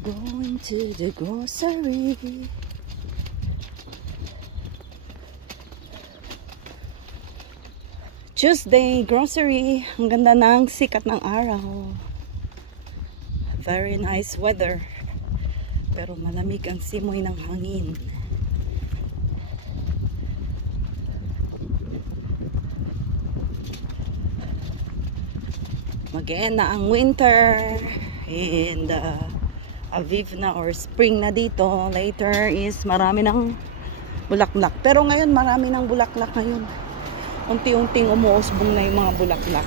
Going to the grocery. Tuesday, grocery. Ang ganda ng sikat ng araw. Very nice weather. Pero malamig ang simoy ng hangin. Mag-end na ang winter. And Aviv na or spring na dito. Later is marami ng bulaklak. Pero ngayon marami ng bulaklak ngayon. Unti-unting umuusbong na yung mga bulaklak.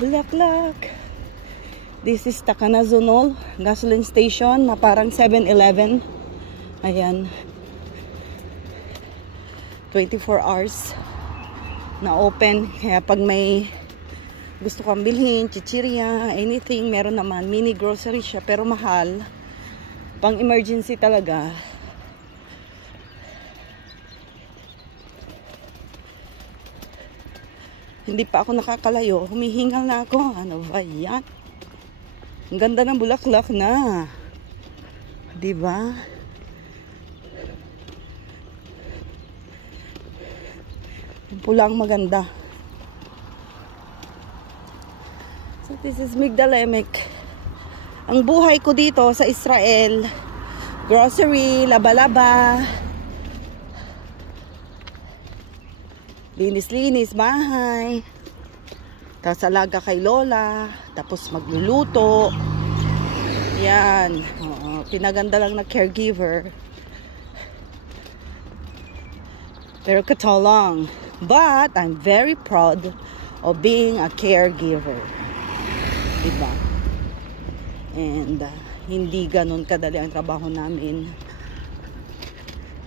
Bulaklak. This is Takanazunol gasoline station na parang 7-Eleven. Ayan. 24 hours na open. Kaya pag may gusto kang bilhin, chichirya, anything, meron naman. Mini grocery siya pero mahal. Pang emergency talaga. Hindi pa ako nakakalayo. Humihingal na ako. Ano ba yan? Ang ganda ng bulaklak na. Diba? Yung pulang maganda. So this is Migdalemek. Ang buhay ko dito sa Israel, grocery, laba-laba, linis-linis, bahay. Tapos alaga kay Lola. Tapos magluluto. Yan. Pinaganda lang na caregiver. Pero katalang. But I'm very proud of being a caregiver. Diba? And hindi ganun kadali ang trabaho namin.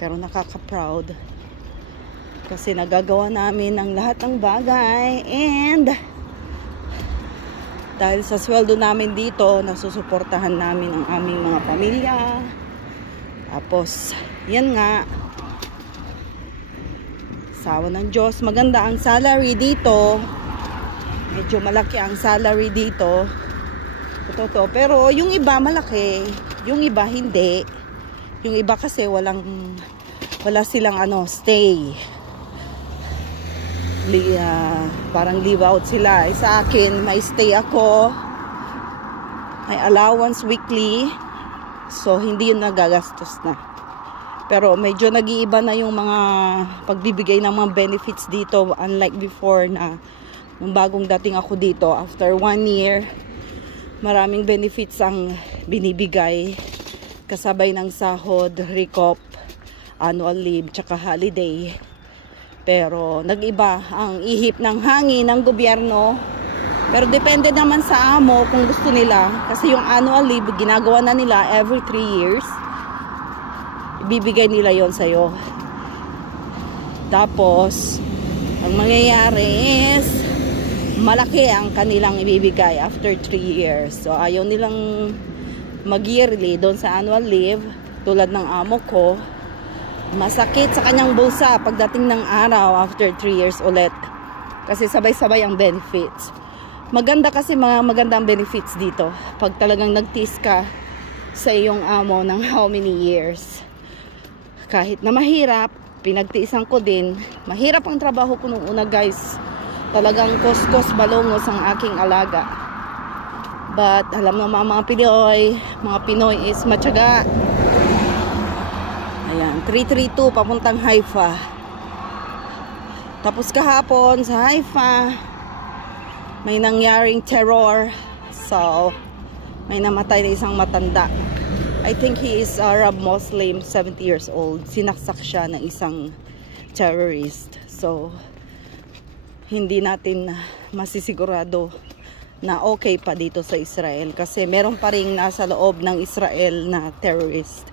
Pero nakaka-proud. Kasi nagagawa namin ang lahat ng bagay. And dahil sa sweldo namin dito, nasusuportahan namin ang aming mga pamilya. Tapos, yan nga. Sawa ng Diyos. Maganda ang salary dito. Medyo malaki ang salary dito. Totoo. Pero yung iba malaki. Yung iba hindi. Yung iba kasi wala silang stay. Parang leave out sila. Sa akin, may stay ako. May allowance weekly. So, hindi yun nagagastos na. Pero medyo nag-iiba na yung mga pagbibigay ng mga benefits dito. Unlike before na nung bagong dating ako dito, after 1 year, maraming benefits ang binibigay. Kasabay ng sahod, recop, annual leave, tsaka holiday. Pero nag-iba ang ihip ng hangin ng gobyerno. Pero depende naman sa amo kung gusto nila. Kasi yung annual leave, ginagawa na nila every 3 years. Ibibigay nila yon sa'yo. Tapos, ang mangyayari is, malaki ang kanilang ibibigay after 3 years. So, ayaw nilang mag-yearly doon sa annual leave. Tulad ng amo ko. Masakit sa kanyang bulsa pagdating ng araw after 3 years ulit. Kasi sabay-sabay ang benefits. Maganda kasi maganda ang benefits dito. Pag talagang nagtiis ka sa iyong amo ng how many years. Kahit na mahirap, pinagtiisan ko din. Mahirap ang trabaho ko nung una guys. Talagang kos-kos balongos ang aking alaga. But alam mo mga Pinoy is matyaga. Ayan, 332 papuntang Haifa. Tapos kahapon sa Haifa, may nangyaring terror. So, may namatay na isang matanda. I think he is Arab Muslim, 70 years old. Sinaksak siya ng isang terrorist. So, hindi natin masisigurado na okay pa dito sa Israel. Kasi meron pa rin nasa loob ng Israel na terrorist.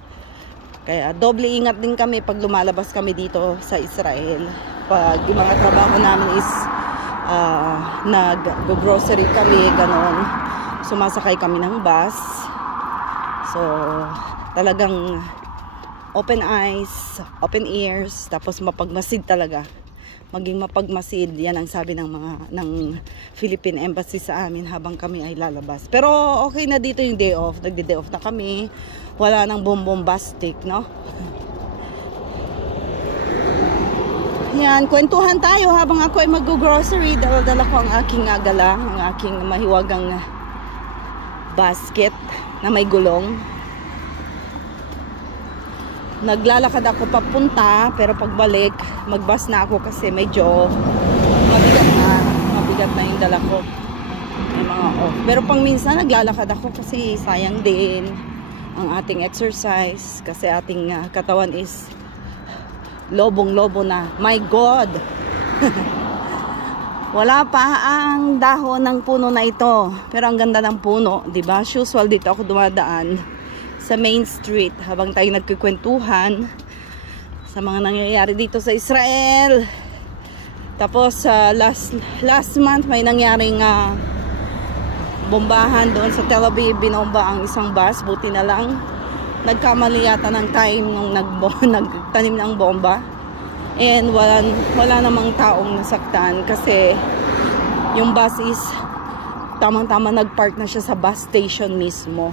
Kaya doble ingat din kami pag lumalabas kami dito sa Israel. Pag yung mga trabaho namin is nag-grocery kami, ganon. Sumasakay kami ng bus. So, talagang open eyes, open ears, tapos mapagmasid talaga. maging mapagmasid. Yan ang sabi ng Philippine Embassy sa amin habang kami ay lalabas. Pero okay na dito yung day off. Nagde-day off na kami. Wala nang bombastic, no? Yan, kwentuhan tayo habang ako ay mag-grocery. Dala-dala ko ang aking agala, ang aking mahiwagang basket na may gulong. Naglalakad ako papunta, pero pagbalik, magbus na ako kasi medyo mabigat na yung dala ko. May mga off. Pero pang minsan naglalakad ako kasi sayang din ang ating exercise kasi ating katawan is lobong-lobo na. My God! Wala pa ang dahon ng puno na ito. Pero ang ganda ng puno, diba? Usual dito ako dumadaan sa Main Street habang tayo nagkukwentuhan sa mga nangyayari dito sa Israel. Tapos last month may nangyaring bombahan doon sa Tel Aviv. Binomba ang isang bus, buti na lang nagkamali yata ng time nung nagtanim ng bomba, and wala namang taong nasaktan kasi yung bus is tamang-tama nagpark na siya sa bus station mismo.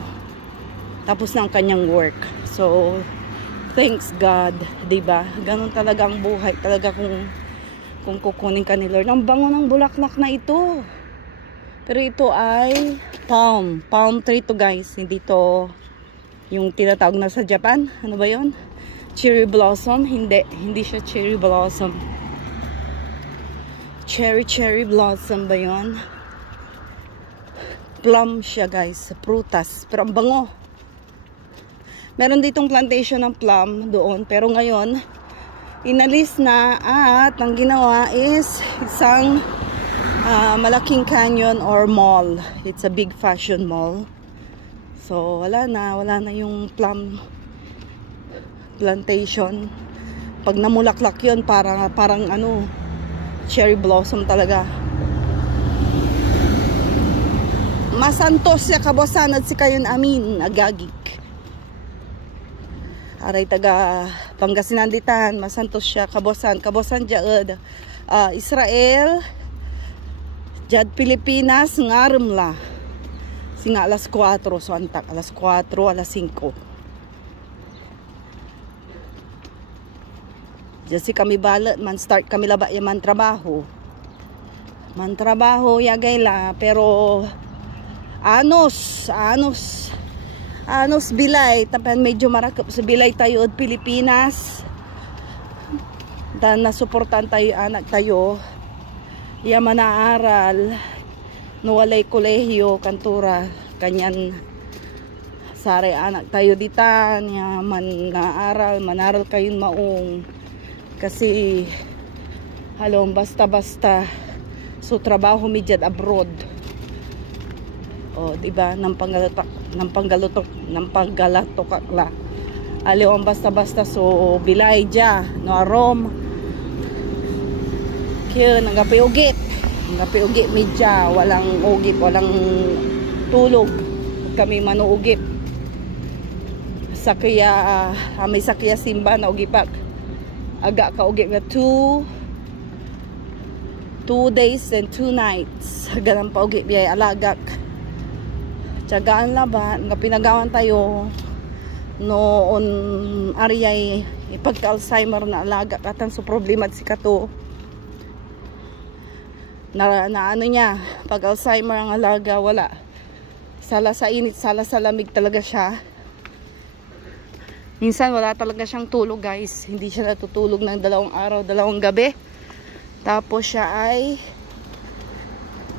Tapos na ang kanyang work. So, thanks God, diba? Ganun talaga ang buhay. Talaga kung kukunin ka ni Lord. Ang bango ng bulaklak na ito. Pero ito ay palm tree to, guys. Hindi to yung tinatawag na sa Japan. Ano ba yon? Cherry blossom. Hindi siya cherry blossom. Cherry blossom ba yon? Plum siya, guys. Prutas. Pero ang bango. Meron ditong plantation ng plum doon. Pero ngayon, inalis na at ang ginawa is isang malaking canyon or mall. It's a big fashion mall. So, wala na yung plum plantation. Pag namulaklak yun, parang ano, cherry blossom talaga. Masantos siya kabosan at si kayon amin, agagik. Aray taga Pangasinan ditan, masantos siya kabosan jad Israel, jad Pilipinas ngarem la. Singa alas 4, so antak alas 4, alas 5. Jasi kami balat man start kami laba ya man trabaho yagay la, pero anos bilay, tapan medyo marakap sa bilay tayo od Pilipinas. Dan nasuportan tayo anak tayo. Yaman na aral. No walay kolehiyo, kantura, kanyan sare anak tayo ditan. Yaman na aral, manaral kayon maong. Kasi halong basta-basta so trabaho midyad abroad. O, diba? Nang panggalatok kakla. Aliw ang basta-basta so bilay dya. No arom. Kaya nanggapi ugit midya. Walang ugip, walang tulog. Kami manuugip. Sakya, may sakya simba na ugipak. Aga ka ugip na 2 days and 2 nights. Ganang pa ugip biyay alagak. Tiyagaan laban, nga pinagawan tayo noon ariyay ipagka-Alzheimer na alaga katang so problema si kato na ano niya, pag Alzheimer ang alaga, wala sala sa init, sala sa lamig talaga siya. Minsan wala talaga siyang tulog, guys. Hindi siya natutulog ng 2 araw, 2 gabi. Tapos siya ay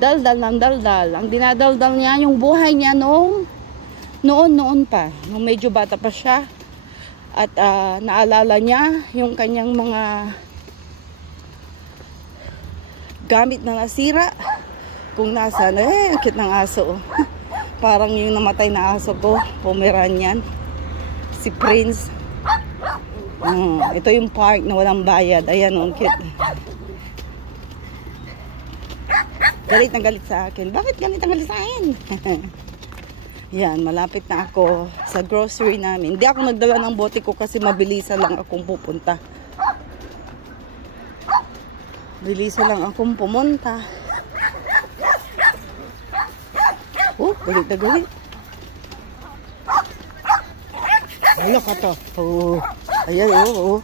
daldal. Ang dinadaldal niya, yung buhay niya noon pa. Nung medyo bata pa siya. At naalala niya yung kanyang mga gamit na nasira. Kung nasaan, ang cute ng aso. Parang yung namatay na aso ko, Pomeranian. Si Prince. Ito yung park na walang bayad. Ayan, ang cute. Galit na galit sa akin. Bakit galit na galit sa akin? Yan, malapit na ako sa grocery namin. Hindi ako nagdala ng bote ko kasi mabilisan lang akong pupunta. Bilisan lang akong pumunta. Oh, galit na galit. Ano ka to? Oh, ayan, oh.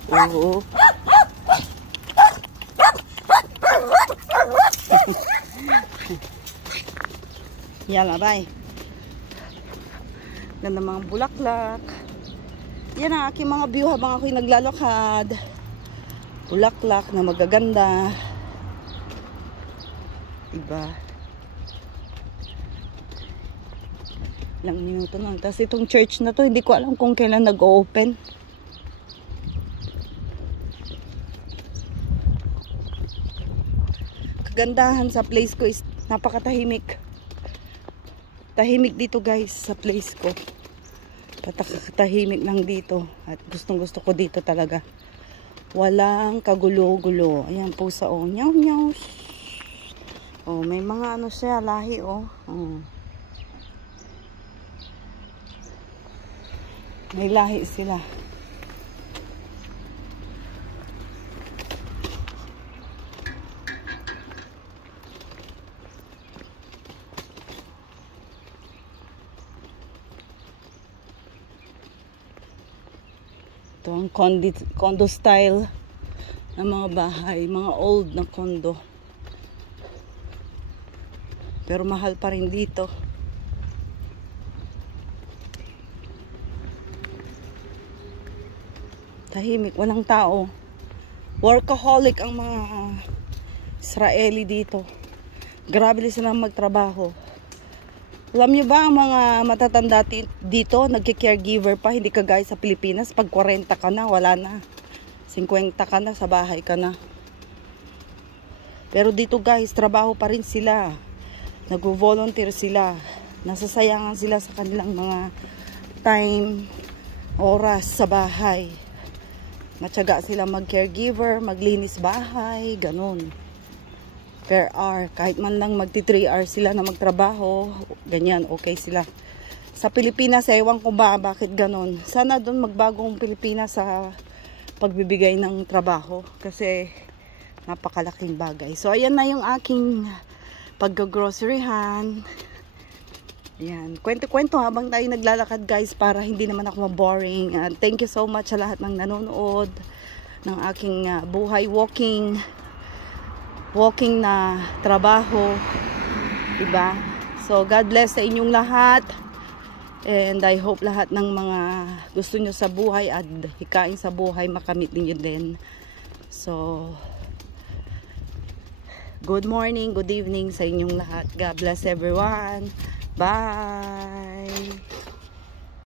Yan, bye. Ganda mga bulaklak. Yan ang aking mga view habang ako'y naglalakad. Bulaklak na magaganda. Diba? Ilang minuto lang. Tapos itong church na to, hindi ko alam kung kailan nag-open. Kagandahan sa place ko is napakatahimik. Tahimik dito guys sa place ko. Tahimik lang dito. At gustong gusto ko dito talaga. Walang kagulo-gulo. Ayan po sa nyaw nyaw. Oh, may mga ano siya, lahi oh. May lahi sila. Ito ang condo style ng mga bahay, mga old na condo. Pero mahal pa rin dito. Tahimik, walang tao. Workaholic ang mga Israeli dito. Grabe silang magtrabaho. Alam nyo ba ang mga matatanda dito, nagki-caregiver pa, hindi ka guys sa Pilipinas, pag 40 ka na, wala na. 50 ka na, sa bahay ka na. Pero dito guys, trabaho pa rin sila. Nag-volunteer sila. Nasasayangan sila sa kanilang mga time, oras sa bahay. Matyaga sila mag-caregiver, maglinis bahay, ganun. Per hour, kahit man lang magti 3 hours sila na magtrabaho, ganyan, okay sila. Sa Pilipinas, ewan ko ba bakit ganun. Sana doon magbagong Pilipinas sa pagbibigay ng trabaho kasi napakalaking bagay. So ayan na yung aking pag-groceryhan. Ayan, kwento-kwento habang tayo naglalakad guys para hindi naman ako ma-boring. Thank you so much sa lahat ng nanonood ng aking buhay walking na trabaho, diba? So God bless sa inyong lahat, and I hope lahat ng mga gusto nyo sa buhay at hikain sa buhay makamit ninyo din. So good morning, good evening sa inyong lahat. God bless everyone. Bye.